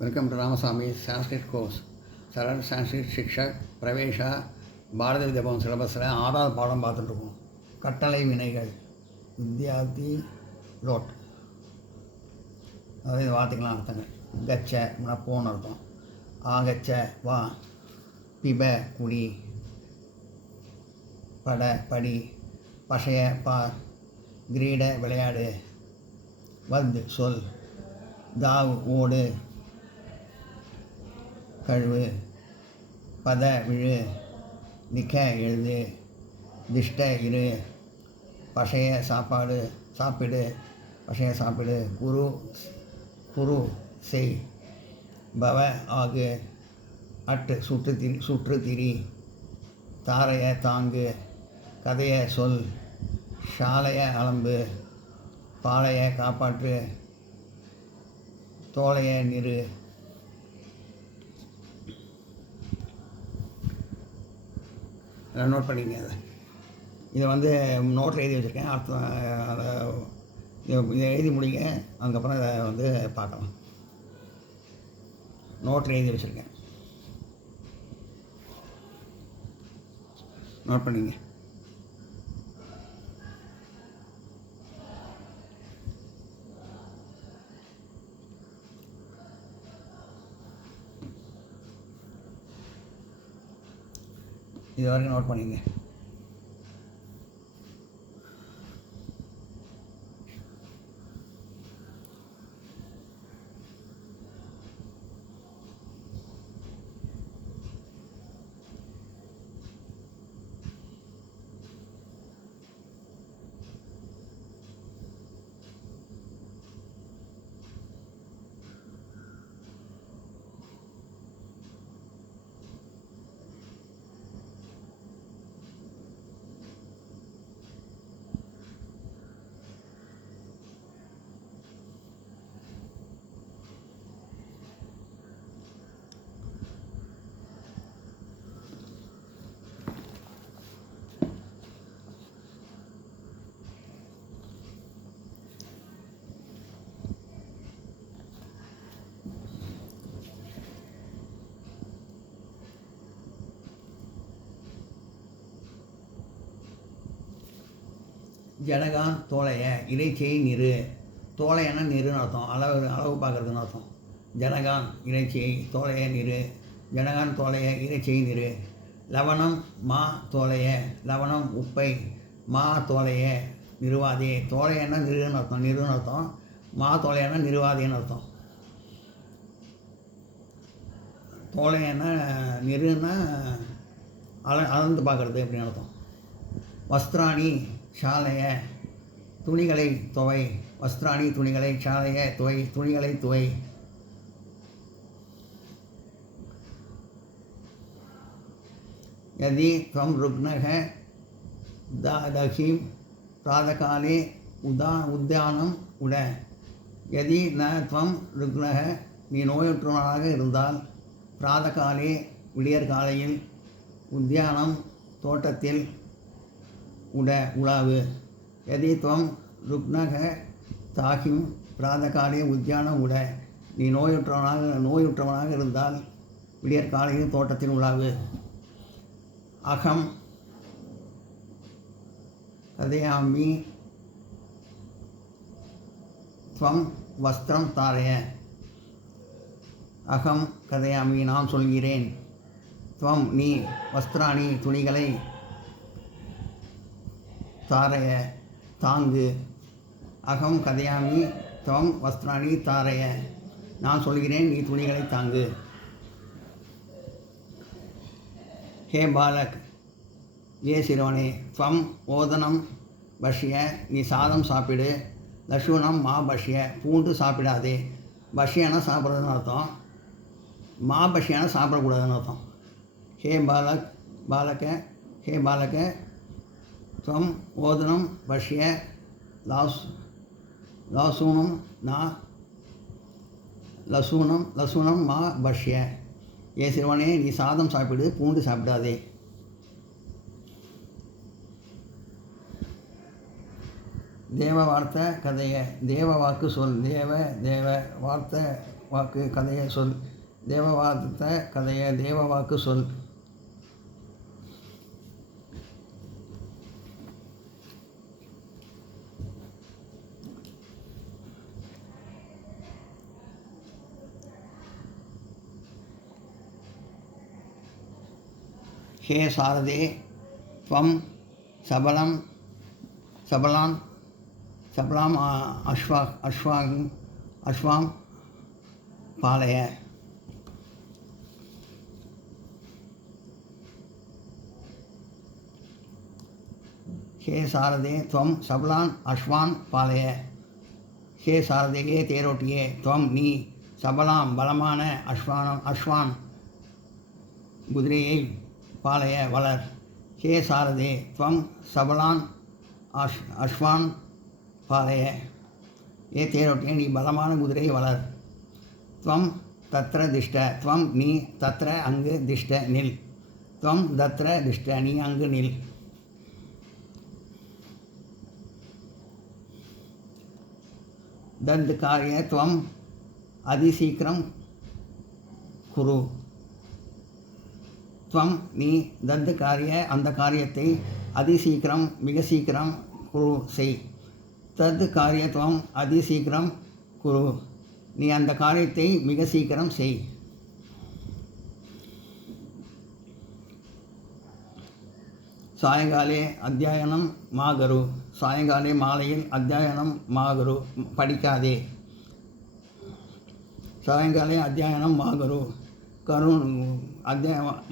Welcome to Ramasamy Sanskrit course. சரண் சான்ஸ்கிரிட் சிக்ஷக் பிரவேஷா பாரத வித்யாபவன் சிலபஸில் 6வது பாடம் பார்த்துட்ருக்கோம். கட்டளை வினைகள் வித்யார்த்தி ரோட். அதாவது இந்த வார்த்தைக்கெலாம் அர்த்தங்கள். கச்ச போன்னு அர்த்தம். ஆகச்ச வா, பிப குடி, பட படி, பஷய பார், கிரீட விளையாடு, வத் சொல், தாவ் ஓடு, கழுவு, பத விழு, நிக்க எழுது, திஷ்ட இரு, பஷய சாப்பிடு, பஷய சாப்பிடு, குரு செய், பவ ஆகு, அட்டு சுற்று திரி, தாரைய தாங்கு, கதைய சொல், ஷாலைய அலம்பு, பாலைய காப்பாற்று, தோலைய நிறு. நோட் பண்ணிங்க. இதை நோட்டில் எழுதி வச்சுருக்கேன். அர்த்தம் இதை எழுதி முடிங்க. அதுக்கப்புறம் இதை பார்க்கலாம். நோட்டில் எழுதி வச்சுருக்கேன். நோட் பண்ணிங்க. இது வரைக்கும் நோட் பண்ணிங்க. ஜனகான் தோலைய இறைச்சியை நிறு. தோலையன்னா நிறுன்னு அர்த்தம். அளவு பார்க்குறதுன்னு அர்த்தம். ஜனகான் இறைச்சியை தோலைய நிறு. ஜனகான் தோலைய இறைச்சியை நிறு. லவணம் மா தோலைய, லவணம் உப்பை, மா தோலைய நிறுவாதே. தோலையன்னா நிறுன்னு அர்த்தம். மா தோலையன்னா நிறுவாதேன்னு அர்த்தம். தோலையன்னா நிறுன்னா அளந்து பார்க்குறது அப்படின்னு அர்த்தம். வஸ்திராணி ஷாலைய துணிகளை துவை. வஸ்திராணி துணிகளை, ஷாலைய துணிகளை துவை. யதி துவம் ருக்னக தஹீம் பிராதகாலே உத்தியானம் உட. யதி ந துவம் ருக்னக நீ நோயுற்றவனாக இருந்தால், பிராதகாலே விடியற்காலையில், உத்தியானம் தோட்டத்தில், உட உலாவு. யதி துவம் ருக்னக தாகிம் பிராதகாலே உத்தியானம் உட. நீ நோயுற்றவனாக இருந்தால் விடியற்காலையில் தோட்டத்தில் உலாவு. அகம் கதையாமி துவம் வஸ்திரம் தாரைய. அகம் கதையாமி நான் சொல்கிறேன். துவம் நீ, வஸ்திராணி துணிகளை, தாரைய தாங்கு. அகம் கதையாமி துவம் வஸ்திராணி தாரைய நான் சொல்கிறேன், நீ துணிகளை தாங்கு. ஹே பாலக் ஏ சிறுவனே, துவம் ஓதனம் பஷ்ய நீ சாதம் சாப்பிடு. லஷூனம் மா பஷ்ய பூண்டு சாப்பிடாதே. பஷ்யனா சாப்பிட்றதுன்னு அர்த்தம். மா பஷ்யனா சாப்பிடக்கூடாதுன்னு அர்த்தம். ஹே பாலக துவம் ஓதனம் பஷ்ய லசூனம் மா பஷ்ய. ஏ சிறுவனே, நீ சாதம் சாப்பிடு, பூண்டு சாப்பிடாதே. தேவ வார்த்தை கதைய தேவ வாக்கு சொல். தேவ வார்த்தை வாக்கு கதையை சொல். தேவவாத கதையை தேவ வாக்கு சொல். ஹே சாரதே त्वं सबलां अश्वां पालय. हे सारदे त्वं सबलान् अश्वान् पालय. हे सारदे हे தேரோட்டியே त्वं நீ சபலாம் பலமான அஸ்வான் குதிரையை பாலய வளர். ஹே சாரதே त्वं सबलान् अश्वान् பாலய. ஏ தேரோட்டியே நீ பலமான குதிரையை வளர். त्वं तत्र दिष्ट त्वं நீ तत्र அங்கு दिष्ट நில். त्वं तत्र दिष्ट நீ அங்கு நில். दद् कार्य त्वं அதிசீக்கிரம் குரு. त्वं நீ दद् कार्य அந்த காரியத்தை அதிசீக்கிரம் மிக சீக்கிரம் குரு செய். தத் காரிய त्वं அதிசீக்கிரம் குரு நீ அந்த காரியத்தை மிக சீக்கிரம் செய். சாயங்காலே அத்தியாயனம் மாகரு. சாயங்காலே மாலையில் அத்தியாயனம் மாகரு படிக்காதே. சாயங்காலே அத்தியாயனம் மாகரு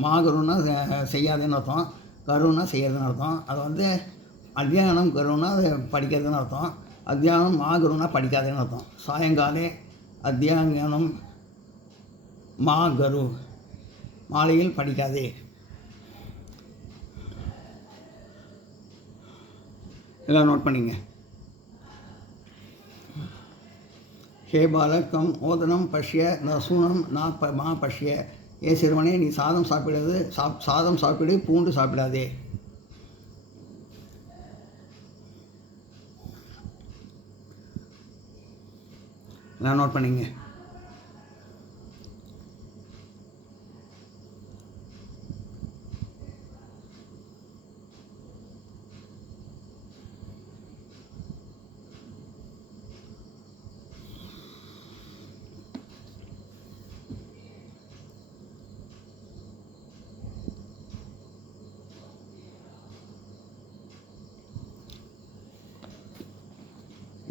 மாகருன்னா செய்யாதுன்னு அர்த்தம், கருன்னா செய்யறதுன்னு அர்த்தம். அது அத்தியாயனம் கருன்னா அது படிக்கிறதுன்னு அர்த்தம், அத்தியாயனம் மாகருன்னா படிக்காதுன்னு அர்த்தம். சாயங்காலே அத்தியாயனம் மாகரு மாலையில் படிக்காதே. எல்லாம் நோட் பண்ணிங்க. ஹே பாலக் त्वं ஓதனம் பஷ்ய ந சூனம் மா பஷ்ய. ஏ சிறுவனே நீ சாதம் சாப்பிடு, பூண்டு சாப்பிடாதே. எல்லாம் நோட் பண்ணிங்க.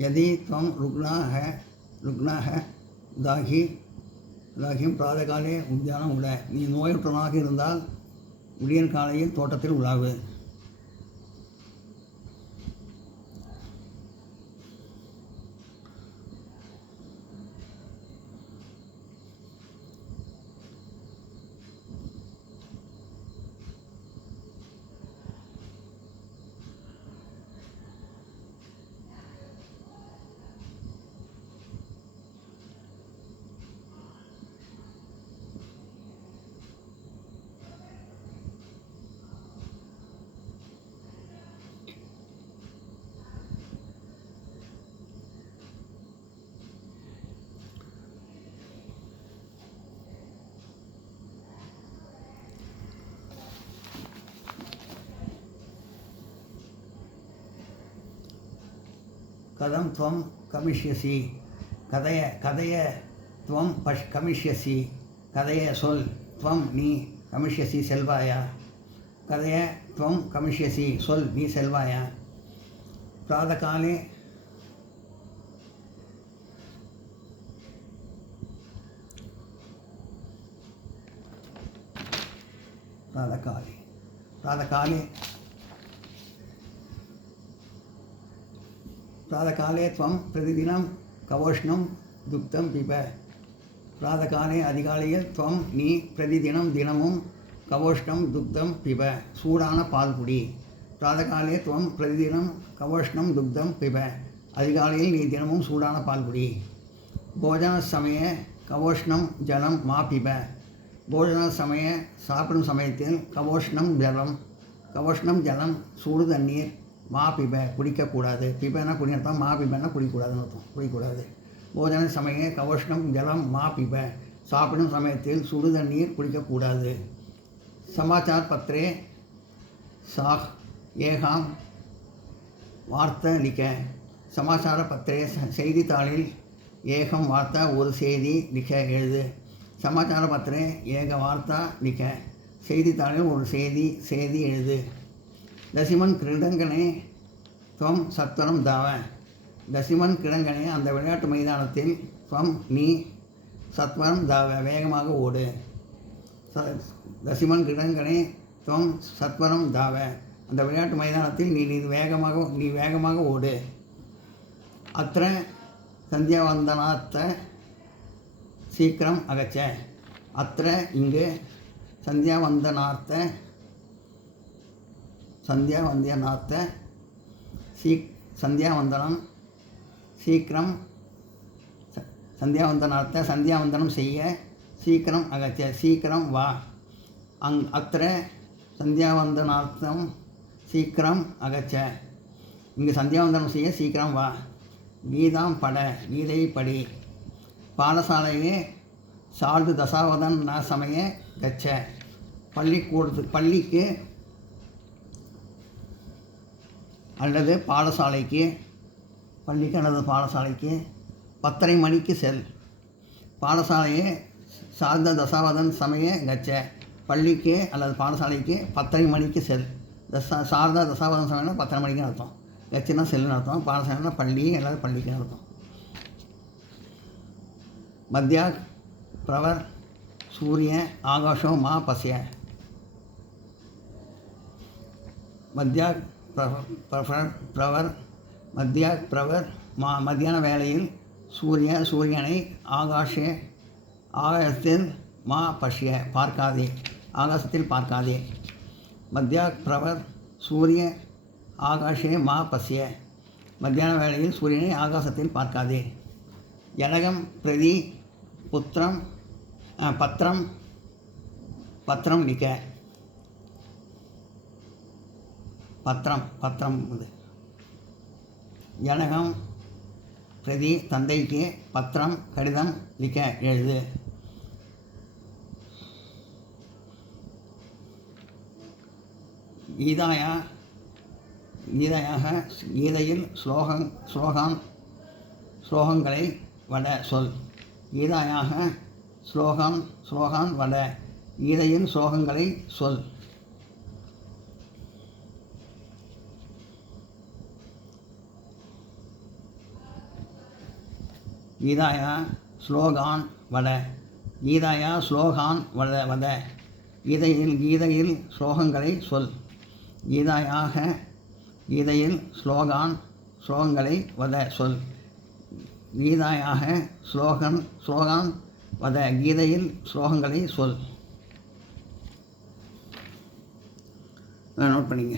यदि त्वं रुग्णः தாகிம் பிராதகாலே உத்தியானம் உள்ள. நீ நோயுற்றனாக இருந்தால் விடியன் காலையில் தோட்டத்தில் உலாவு. கதம் त्वं கமிஷ்யசி. கதைய त्वं கமிஷ்யசி. கதைய சொல். त्वं நீ கமிஷ்யசி செல்வாயா. கதைய त्वं கமிஷ்யசி சொல் நீ செல்வாயா. பிராதகாலே प्रातःकाले त्वं प्रतिदिनं कवोष्णं दुग्धं पिब. प्रातःकाले அதிகாலையில் त्वं நீ பிரதிதினம் தினமும் கவோஷ்ணம் துக்தம் பிப சூடான பால் குடி. प्रातःकाले त्वं प्रतिदिनं कवोष्णं दुग्धं पिब அதிகாலையில் நீ தினமும் சூடான பால் குடி. भोजन समये कवोष्णं जलं मा पिब. भोजन समये சாப்பிடும் சமயத்தில் கவோஷ்ணம் ஜலம் சூடு தண்ணீர் மா பிப குடிக்கக்கூடாது. பிபனா குடிக்கிறதான், மா பிபனா குடிக்கக்கூடாதுன்னு அர்த்தம், குடிக்கக்கூடாது. போஜன சமய கவோஷ்ணம் ஜலம் மா பிப. சாப்பிடும் சமயத்தில் சுடு தண்ணீர் குடிக்கக்கூடாது. சமாச்சார் பத்ரே சாக் ஏகாம் வார்த்தை லிக்க. சமாச்சார பத்திரே செய்தித்தாளில் ஏகம் வார்த்தா ஒரு செய்தி லிக்க எழுது. சமாச்சார பத்திரே ஏக வார்த்தா லிக்க. செய்தித்தாளில் ஒரு செய்தி எழுது. தசிமன் கிருடங்கனே துவம் சத்வரம் தாவ. தசிமன் கிடங்கனே அந்த விளையாட்டு மைதானத்தில் துவம் நீ சத்வரம் தாவ வேகமாக ஓடு. தசிமன் கிடங்கனே துவம் சத்வரம் தாவ அந்த விளையாட்டு மைதானத்தில் நீ வேகமாக ஓடு. அத்த சந்தியாவந்தனாத்த சீக்கிரம் அகச்ச. அத்த இங்கு சந்தியாவந்தனாத்த சந்தியாவந்தனம் சீக்கிரம் சந்தியாவந்தனம் செய்ய சீக்கிரம் அகச்ச சீக்கிரம் வா. அத்த சந்தியாவந்தனார்த்தம் சீக்கிரம் அகச்ச இங்கு சந்தியாவந்தனம் செய்ய சீக்கிரம் வா. கீதாம் பட கீதை படி. பாடசாலையே சார்து தசாவதன் ந சமய கச்ச. பள்ளிக்கு அல்லது பாடசாலைக்கு 10:30 மணிக்கு செல். பாடசாலையே சார்த தசாவதன் சமய கச்ச. பள்ளிக்கு அல்லது பாடசாலைக்கு 10:30 மணிக்கு செல். சாரதா தசாவதன் சமயம்னா 10:30 மணிக்குன்னு அர்த்தம். கச்சினா செல்லுன்னு அர்த்தம். பாடசாலைனா பள்ளி அல்லது பள்ளிக்குன்னு அர்த்தம். மத்தியா பிரவர் சூரிய ஆகாஷோ மா பசிய. மத்தியா பிரவர் மத்தியான வேளையில் சூரியனை ஆகாசத்தில் மா பஷ்ய பார்க்காதே. ஆகாசத்தில் பார்க்காதே. மத்தியா பிரவர் சூரிய ஆகாஷே மா பஷ்ய. மத்தியான வேளையில் சூரியனை ஆகாசத்தில் பார்க்காதே. ஜனகம் பிரதி பத்திரம் லிக்க. பத்திரம் ஜனகம் பிரதி தந்தைக்கு பத்திரம் கடிதம் லிக்க எழுது. கீதையில் ஸ்லோகங்களை வட சொல். கீதாயாக ஸ்லோகான் வட. கீதையின் ஸ்லோகங்களை சொல். கீதாயா ஸ்லோகான் வட. கீதாயா ஸ்லோகான் வத. கீதையில் ஸ்லோகங்களை சொல். கீதையில் ஸ்லோகங்களை வத சொல். கீதாயாக ஸ்லோகான் வத. கீதையில் ஸ்லோகங்களை சொல். நோட் பண்ணிங்க.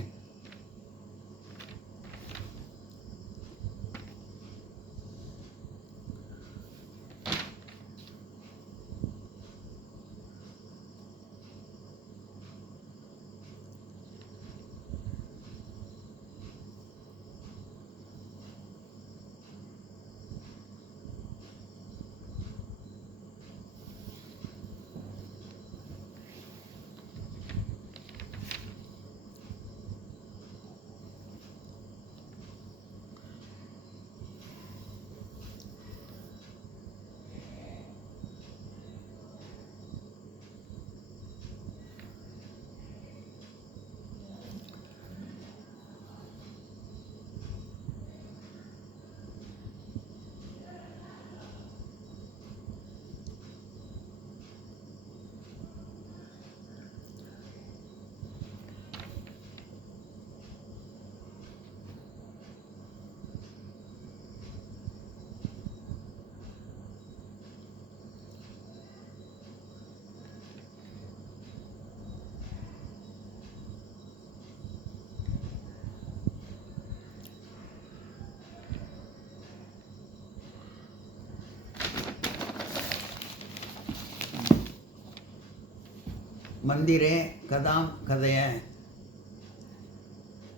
மந்திரே கதாம் கதைய.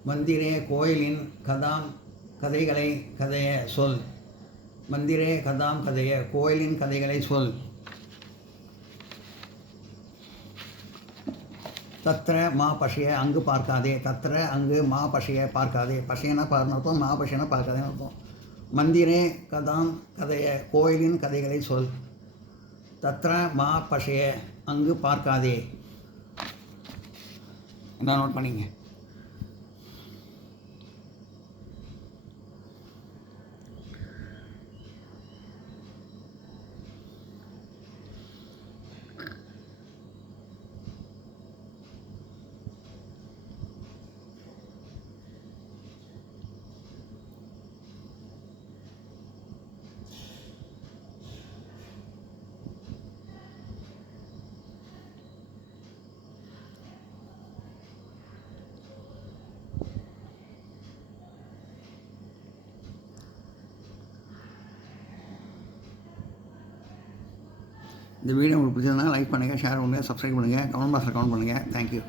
மந்திரே கோயிலின் கதைகளை கதைய சொல். மந்திரே கதாம் கதைய கோயிலின் கதைகளை சொல். தத்ர மா பஷய அங்கு பார்க்காதே. தத்ர அங்கு மா பஷய பார்க்காதே. பஷயனா பார்னு அர்த்தம், மா பஷயனா பார்க்காதேன்னு அர்த்தம். மந்திரே கதாம் கதைய கோயிலின் கதைகளை சொல். தத்ர மா பஷய அங்கு பார்க்காதே. என்ன நோட் பண்ணிங்க. இந்த வீடியோ உங்களுக்கு பிடிச்சதுன்னா லைக் பண்ணுங்கள், ஷேர் பண்ணுங்கள், சப்ஸ்கிரைப் பண்ணுங்கள், கமெண்ட் பாக்ஸில் கமெண்ட் பண்ணுங்கள். தேங்க்யூ.